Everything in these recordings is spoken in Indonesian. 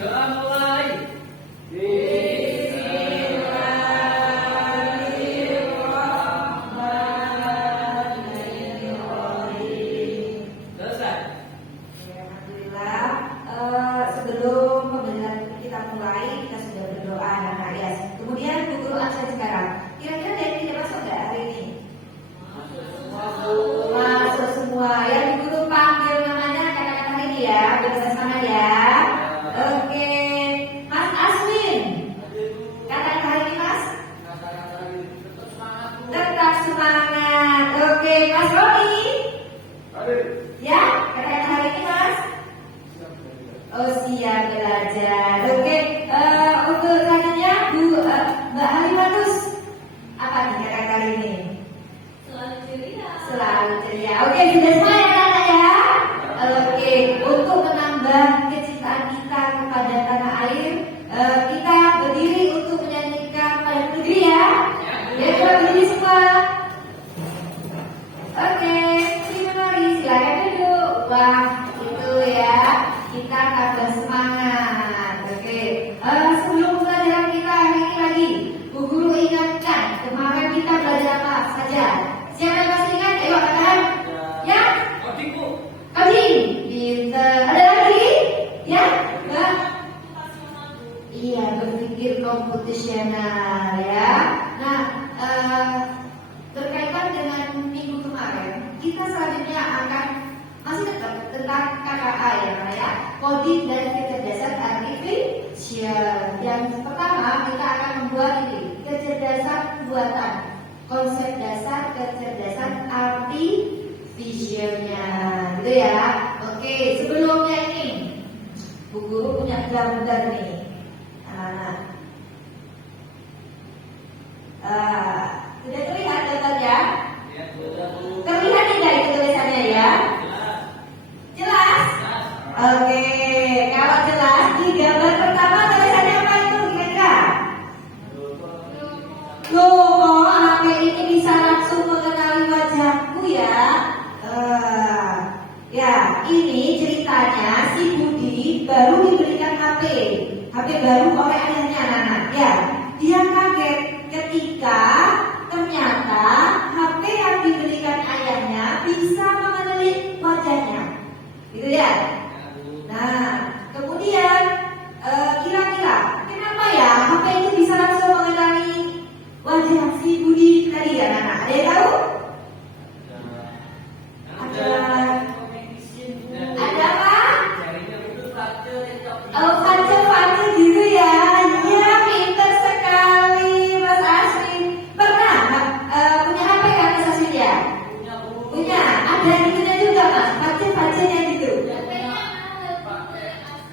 Doa mulai. Selesai. Alhamdulillah. Sebelum pembelajaran kita mulai, kita sudah berdoa anak ya. Kemudian Bu Guru absen sekarang. Kira-kira ada yang tidak masuk nggak hari ini? Masuk semua. Yang Bu Guru panggil namanya kata-kata hari ini ya. Biar bisa semangat ya. Oke, Mas Aswin. Kata-kata hari ini Mas? Tetap semangat. Oke, Mas Roni. Ya, kata-kata hari ini Mas? Oh siap belajar. Oke, untuk selanjutnya Mbak Halimatus. Apa nih kata-kata hari ini? Selalu ceria. Selalu ceria. Oke, sudah semua ya anak ya. Oke, untuk menambah kecintaan kita kepada tanah air, kita berdiri untuk menyanyikan pada negeri ya. Ya, kita berdiri semua. Oke, terima kasih. Silakan duduk. Wah, itu ya. Kita akan bersemangat. Oke. Sebelum pelajaran kita hari ini lagi, Bu Guru ingatkan kemarin kita belajar apa saja. Siapa yang masih ingat? Ayo katakan. Ya. Coding. Pinter. Ada lagi? Ya. Mbak. Iya, berpikir komputasional ya. Nah, berkaitan dengan minggu kemarin, kita selanjutnya akan masih tetap tentang KKA ya, coding dan kecerdasan artificial. Yang pertama kita akan membuat ini kecerdasan buatan, konsep dasar kecerdasan artificialnya, gitu ya. Oke, sebelumnya ini Bu Guru punya gambar nih, anak-anak. Sudah terlihat gambarnya? Terlihat tidak itu tulisannya ya? Jelas? Oke, kalau jelas di gambar pertama tulisannya apa itu kira-kira? Loh, HP ini bisa langsung mengenali wajahku ya? Ya, ini ceritanya si Budi baru dibelikan HP baru oleh ayahnya anak-anak. Ya, dia kaget ketika ternyata HP yang dibelikan ayahnya bisa mengenali wajahnya. Gitu ya. Nah, kemudian kira-kira kenapa ya HP itu bisa langsung mengenali wajah si Budi tadi ya, anak-anak? Ada yang tahu? Ada apa? Oh, fase gitu ya. Iya, pinter sekali Mas Aswin. Pernah punya HP ya Mas Aswin ya? Punya. Ada itunya juga Mas, fase-fasenya gitu.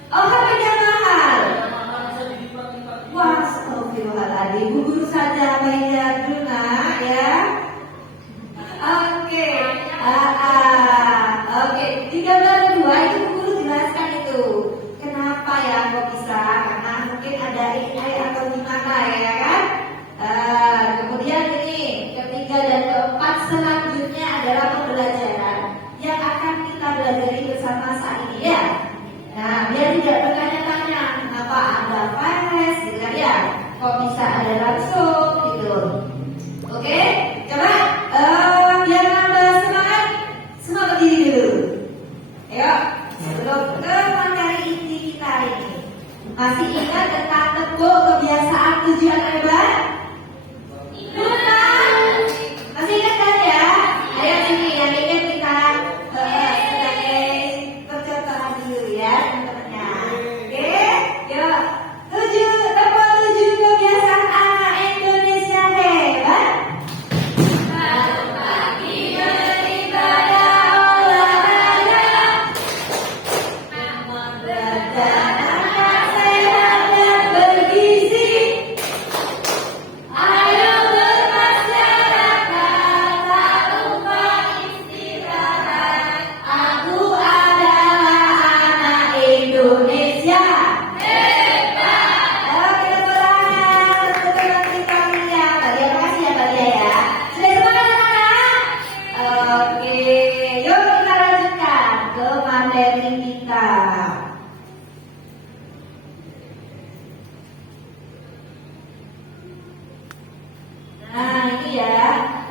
Oh, HP-nya mahal. Wah, astagfirullahaladzim. Bu Guru saja bayar dulu nak ya. Oke. Oke. Di gambar kedua itu Bu Guru jelaskan itu. Kenapa ya kok bisa? Karena mungkin ada AI atau gimana ya kan? Kemudian ini ketiga dan keempat selanjutnya adalah pembelajaran yang akan kita pelajari bersama saat ini ya. Nah, biar tidak bertanya-tanya kenapa ada flash gitu kan ya? Kok bisa ada langsung gitu. Oke, coba biar nambah semangat, semua berdiri dulu. Ayo, sebelum ke materi inti kita ini. Masih ingat tentang tebuk kebiasaan tujuan hebat? Bukan. Masih ingat kan ya? Ayo ini yang ingat kita sebagai percontohan dulu ya teman-temannya. Oke, yuk. Tebuk 7 kebiasaan anak Indonesia hebat. Pagi beribadah olahraga, berjalan sehat dan bergizi.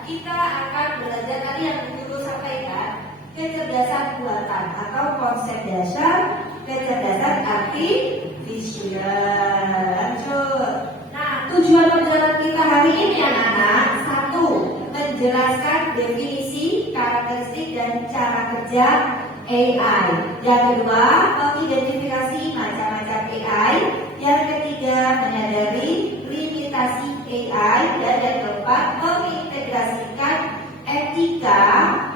kita akan belajar tadi yang guru sampaikan, kecerdasan buatan atau konsep dasar kecerdasan artifisial. Lanjut. Nah, tujuan pelajaran kita hari ini anak-anak, satu, menjelaskan definisi, karakteristik dan cara kerja AI. Yang kedua, mengidentifikasi macam-macam AI. Yang ketiga, menyadari limitasi AI. Dan yang keempat, mengintegrasikan etika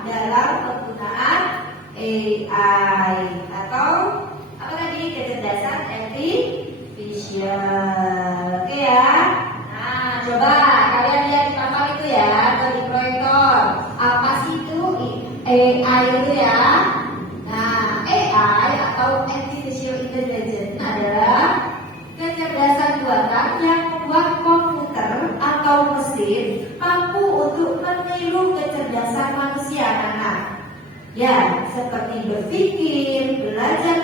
dalam penggunaan AI atau apa tadi, kecerdasan artifisial. Oke ya. Nah, coba kalian lihat di papan itu ya, atau di proyektor. Apa sih itu AI itu ya? Nah, AI atau artificial intelligence adalah kecerdasan buatan yang membuat komputer atau mesin mampu untuk meniru kecerdasan manusia anak-anak. Ya, seperti berpikir, belajar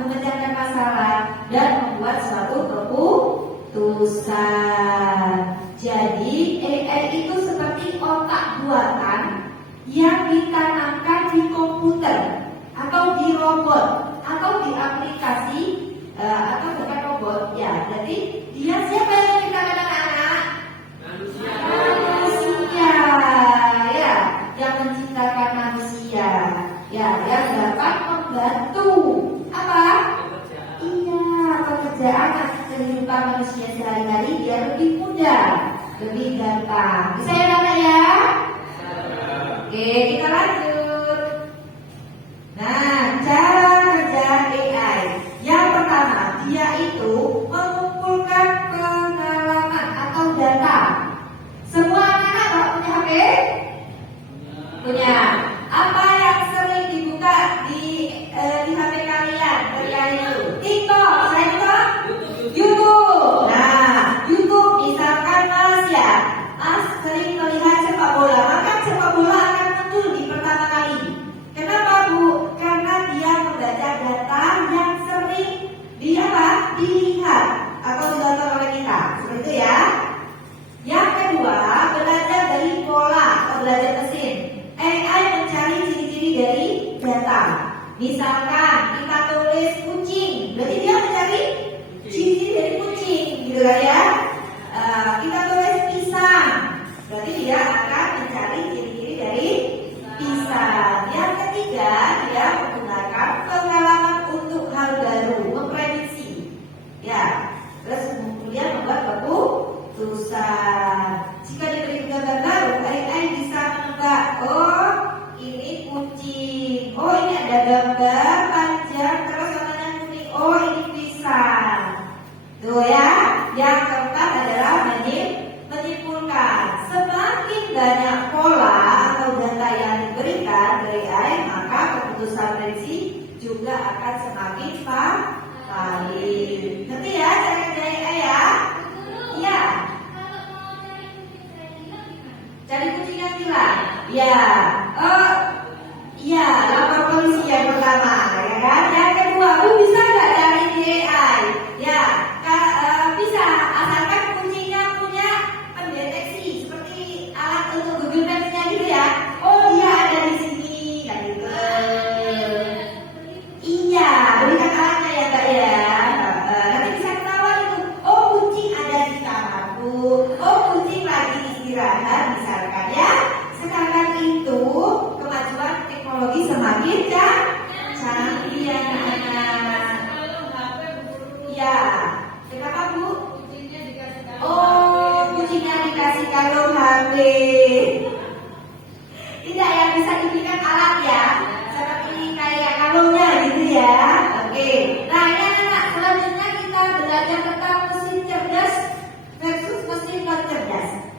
memecahkan masalah, dan membuat suatu keputusan. Jadi, AI itu seperti otak buatan yang ditanamkan di komputer atau di robot atau di aplikasi atau bukan robot ya. Jadi dia siapa yang menciptakan anak-anak? Manusia ya, yang menciptakan manusia ya, yang dapat membantu apa? Iya, pekerjaan kehidupan manusia sehari-hari biar lebih mudah, lebih gampang. Bisa ya anak ya? Oke, kita lanjut. Nah, cara kerja AI. Yang pertama, dia itu mengumpulkan pengalaman atau data. Semua anak-anak punya HP? Punya. Apa yang sering dibuka di HP kalian dari itu? TikTok, saya juga YouTube. Nah, YouTube misalkan Mas ya, Mas sering melihat sepak bola, maka sepak bola akan muncul di pertama kali. Kenapa Bu? Karena dia membaca data yang sering dilihat atau ditonton oleh kita, seperti itu ya. Yang kedua, belajar dari pola atau belajar mesin. AI mencari ciri-ciri dari data. Misalkan kita tulis kucing, berarti dia mencari ciri-ciri dari kucing, gitu kan ya. Kita tulis pisang, berarti dia akan mencari ciri-ciri dari pisang. Yang ketiga, dia menggunakan pengalaman untuk hal baru, memprediksi. Ya, terus kemudian membuat keputusan. Jika diberi gambar baru, AI bisa menebak, oh ini kucing, oh ini ada gambar panjang terus warnanya kuning, oh ini pisang. Tuh ya. Yang keempat adalah menyimpulkan. Semakin banyak pola atau data yang diberikan dari AI, maka keputusan prediksi juga akan semakin valid. Ngerti ya cara kerja AI ya? Iya. Cari kucing yang hilang. Ya. Iya, lapor polisi yang pertama, ya kan? Yang kedua, Bu bisa nggak cari di AI? Ya, bisa. Asalkan kucingnya punya pendeteksi seperti alat untuk Google Maps-nya gitu ya. Oh dia ada di sini, kan gitu. Iya, berikan alatnya ya Kak ya. Nanti bisa ketahuan itu. Oh kucing ada di kamarku. Oh kucing lagi istirahat misalkan ya. Sekarang itu kemajuan teknologi semakin canggih ya anak-anak. Ya, kenapa Bu? Oh, kucingnya dikasih kalung HP. Tidak yang bisa diberikan alat ya, seperti kayak kalungnya gitu ya. Oke. Nah ini anak-anak, selanjutnya kita belajar tentang mesin cerdas versus mesin non cerdas.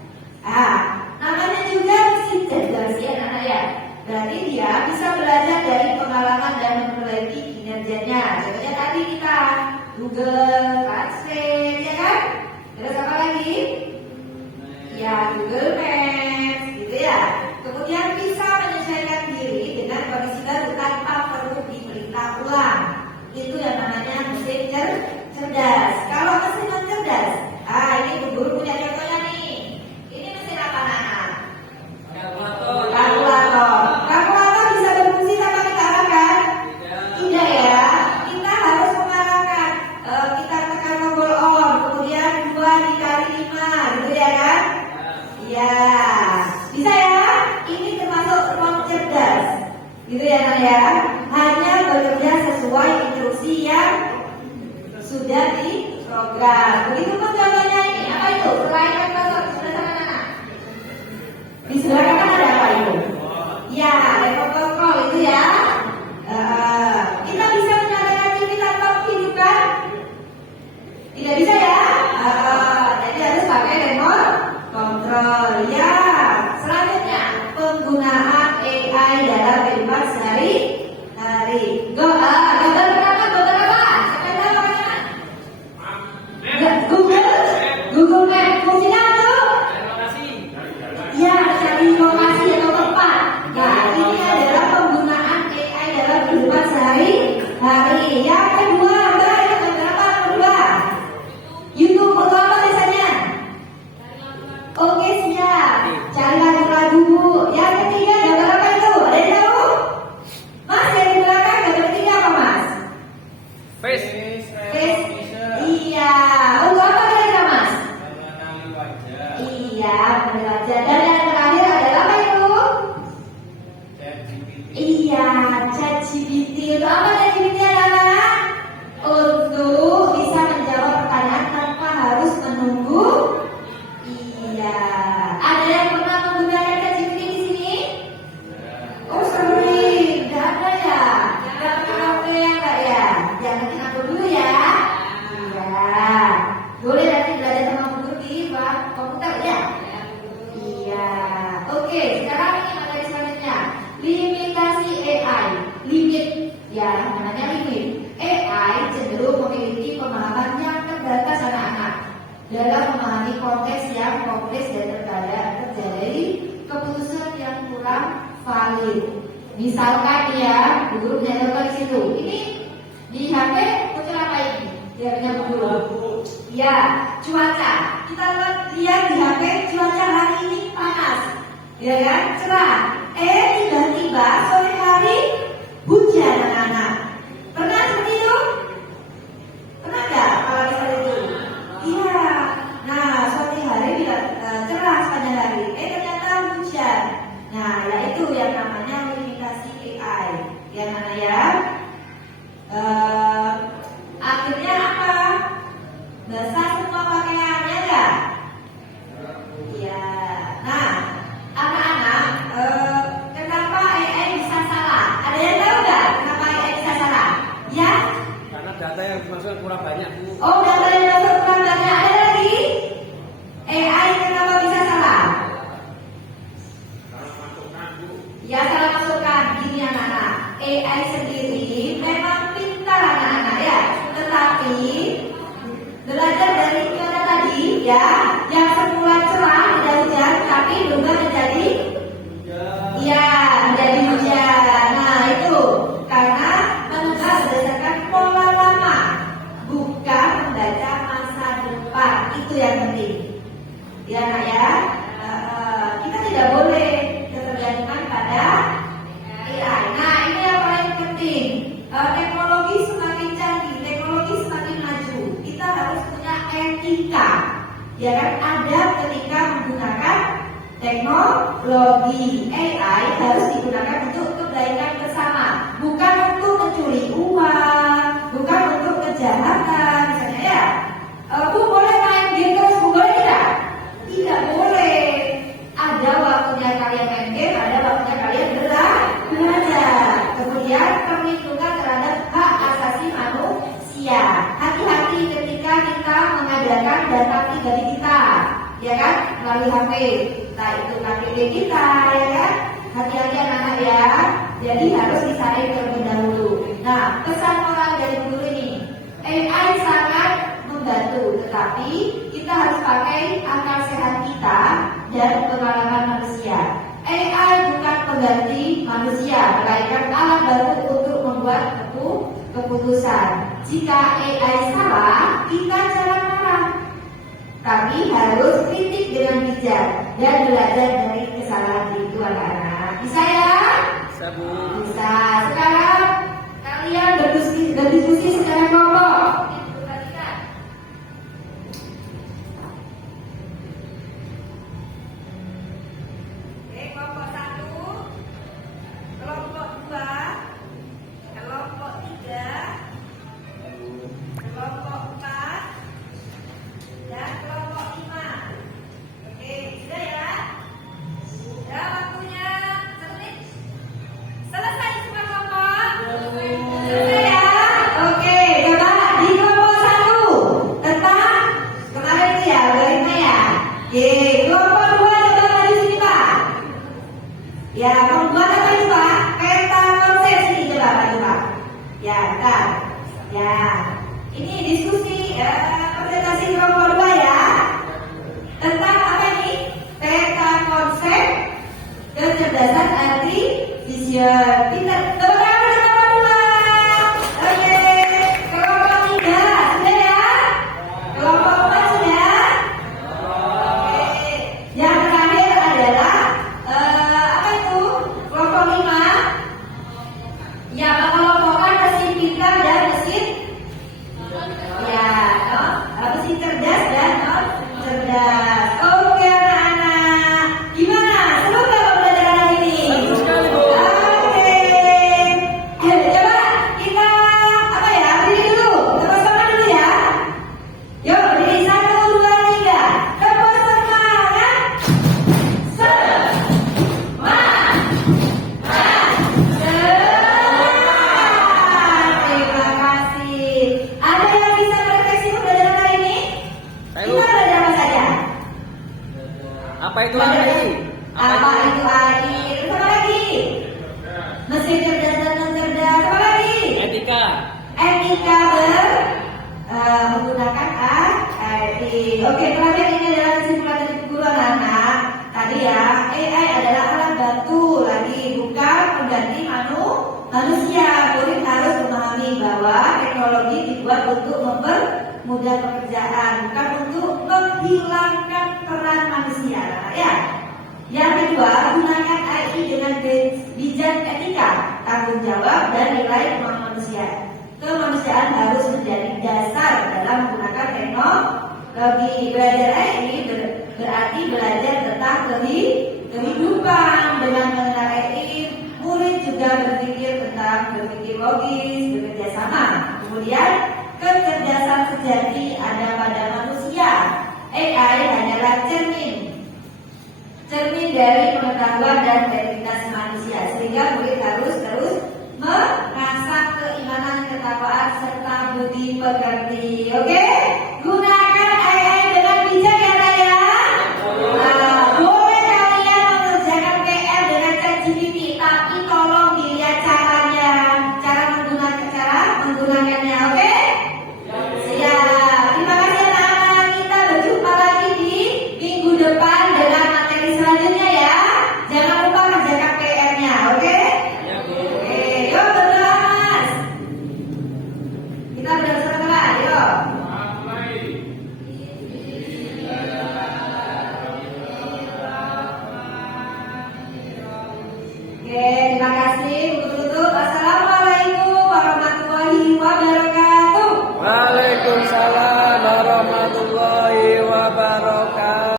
Namanya juga mesin cerdas ya anak-anak ya. Berarti dia bisa belajar dari pengalaman dan memperbaiki kinerjanya. Contohnya tadi kita Google Translate ya kan? Terus apa lagi? Ya Google Maps gitu ya. Kemudian bisa menyesuaikan diri dengan kondisi baru tanpa perlu diperintah ulang. Itu yang namanya mesin cerdas. Kalau mesin non cerdas, ini guru punya contohnya nih. Ini mesin apa anak? sudah diprogram. Begitupun contohnya ini, apa itu? Selain laptop, sudah sama anak. Di sebelah kanan ada apa itu? Ya, remote control itu ya. Kita bisa menyalakan TV tanpa menghidupkan? Tidak bisa ya. Jadi harus pakai remote control. Ya. Selanjutnya penggunaan AI dalam kehidupan sehari-hari. Gambar berapa? Siapa yang tahu apa? Google Map. Fungsinya apa? Ya, cari lokasi atau tempat. Nah, ini adalah penggunaan AI dalam kehidupan sehari-hari. Yang kedua, kedua. YouTube untuk apa biasanya? Oke, siap. Cari lagu-lagu. Yang ketiga, gambar apa itu? Ada yang tahu? Mas, yang di belakang gambar ketiga apa, Mas? Face. Iya. Untuk apa kira-kira, Mas? Iya, belajar. Dan yang terakhir adalah apa itu? Iya, ChatGPT. Untuk apa ChatGPT anak-anak? Untuk bisa menjawab pertanyaan tanpa harus menunggu. Iya. Ada yang pernah menggunakan ChatGPT di sini? Oh, sering. Tidak ada ya? Tidak pernah ya enggak ya? Jangan aku dulu ya. Iya. Boleh nanti belajar sama guru di ruang komputer ya? Iya. Oke, sekarang ini materi selanjutnya. Limitasi AI. Limit. Ya, namanya limit. AI cenderung memiliki pemahaman yang terbatas anak-anak dalam memahami konteks yang kompleks dan terjadi keputusan yang kurang valid. Misalkan ya, guru punya contoh di situ. Ini di HP muncul apa ini? Biarnya guru. Ya, cuaca. Kita lihat di HP cuaca hari ini panas, ya kan? Cerah. Tiba-tiba sore hari hujan anak-anak. Pernah seperti itu? Pernah nggak kalau seperti itu? Iya. Nah, sore hari bila cerah sepanjang hari, ternyata hujan. Nah, yaitu yang namanya limitasi AI. Yang mana ya? Akhirnya apa? Basah semua pakaiannya nggak? Iya. Nah, anak-anak, kenapa AI bisa salah? Ada yang tahu nggak kenapa AI bisa salah? Ya? Karena data yang dimasukkan kurang banyak, Bu. Oh, data yang masuk kurang banyak. Ada lagi? AI kenapa bisa salah? Ya, salah masukkan. Gini anak-anak, AI sendiri memang pintar anak-anak ya, tetapi belajar dari kata tadi ya, yang semula cerah tidak hujan, tapi berubah menjadi menjadi hujan. Nah, itu karena menebak berdasarkan pola lama, bukan membaca masa depan. Itu yang penting. Ya, nak ya. Kita tidak boleh ketergantungan pada AI. Nah, ini yang paling penting. Teknologi semakin canggih, teknologi semakin maju. Kita harus punya etika, ya kan? Ada ketika menggunakan teknologi. AI harus digunakan untuk kebaikan bersama, bukan untuk mencuri uang, bukan untuk kejahatan, misalnya ya. Bu, boleh main game terus, Bu, boleh tidak? Tidak boleh. Ada waktunya kalian main game, ada waktunya kalian belajar. Kemudian perlindungan terhadap hak asasi manusia. Hati-hati ketika kita mengadakan data pribadi kita, ya kan, melalui HP, entah itu KTP kita, ya kan. Hati-hati anak-anak ya. Jadi harus disaring terlebih dahulu. Nah, pesan moral dari guru ini, AI sangat membantu, tetapi kita harus pakai akal sehat kita dan pengalaman manusia. AI bukan pengganti manusia, melainkan alat bantu untuk membuat keputusan. Jika AI salah, kita jangan marah, tapi harus kritik dengan bijak dan belajar dari kesalahan itu anak-anak. Bisa ya? Bisa, Bu. Bisa. Sekarang kalian berdiskusi secara kelompok. Kelompok 1, kelompok 2, kelompok 3, kelompok 4. vision. Pintar. Tepuk tangan bersama dua. Oke. Kelompok 3 sudah ya? Kelompok 4 sudah? Oke. Yang terakhir adalah apa itu? Kelompok 5. Ya, mengelompokkan mesin pintar dan mesin ya, mesin cerdas dan non cerdas. Oke anak-anak, gimana? Seru nggak pembelajaran hari ini? Seru sekali, Bu. Oke, coba kita apa ya? Berdiri dulu, tepuk semangat dulu ya. Yuk berdiri 1, 2, 3. Tepuk semangat. Terima kasih. Ada yang bisa merefleksi pembelajaran hari ini? Saya, Kita Bu. belajar apa saja? Apa itu AI? Apa itu AI? Terus apa lagi? Mesin cerdas dan non cerdas. Apa lagi? Etika. Etika menggunakan AI. Oke, terakhir ini adalah kesimpulan dari guru anak-anak. Tadi ya, AI adalah alat bantu lagi, bukan pengganti manusia. Murid harus memahami bahwa teknologi dibuat untuk mempermudah pekerjaan, bukan untuk menghilangkan peran manusia. Ya. Yang kedua, gunakan AI dengan bijak etika, tanggung jawab, dan nilai kemanusiaan. Kemanusiaan harus menjadi dasar dalam menggunakan teknologi. Belajar AI berarti belajar tentang kehidupan. Dengan mengenal AI, murid juga berpikir logis, bekerja sama. Kemudian, kecerdasan sejati ada pada manusia. AI hanyalah cermin dari pengetahuan dan kreativitas manusia, sehingga murid harus terus mengasah keimanan, ketakwaan, serta budi pekerti. Oke? Gunakan AI dengan bijak ya, Raya. Nah, boleh kalian mengerjakan PR dengan ChatGPT, tapi tolong dilihat caranya, cara menggunakannya. Oke? Siap. Terima kasih anak-anak. Kita berjumpa lagi di minggu depan dengan materi selanjutnya ya. Jangan lupa kerjakan PR-nya, oke? Ya, Bu. Oke, yuk berdoa Mas. Kita berdoa sama-sama, yuk. Oke, terima kasih. Tutup. Assalamualaikum warahmatullahi wabarakatuh. Waalaikumsalam warahmatullahi wabarakatuh.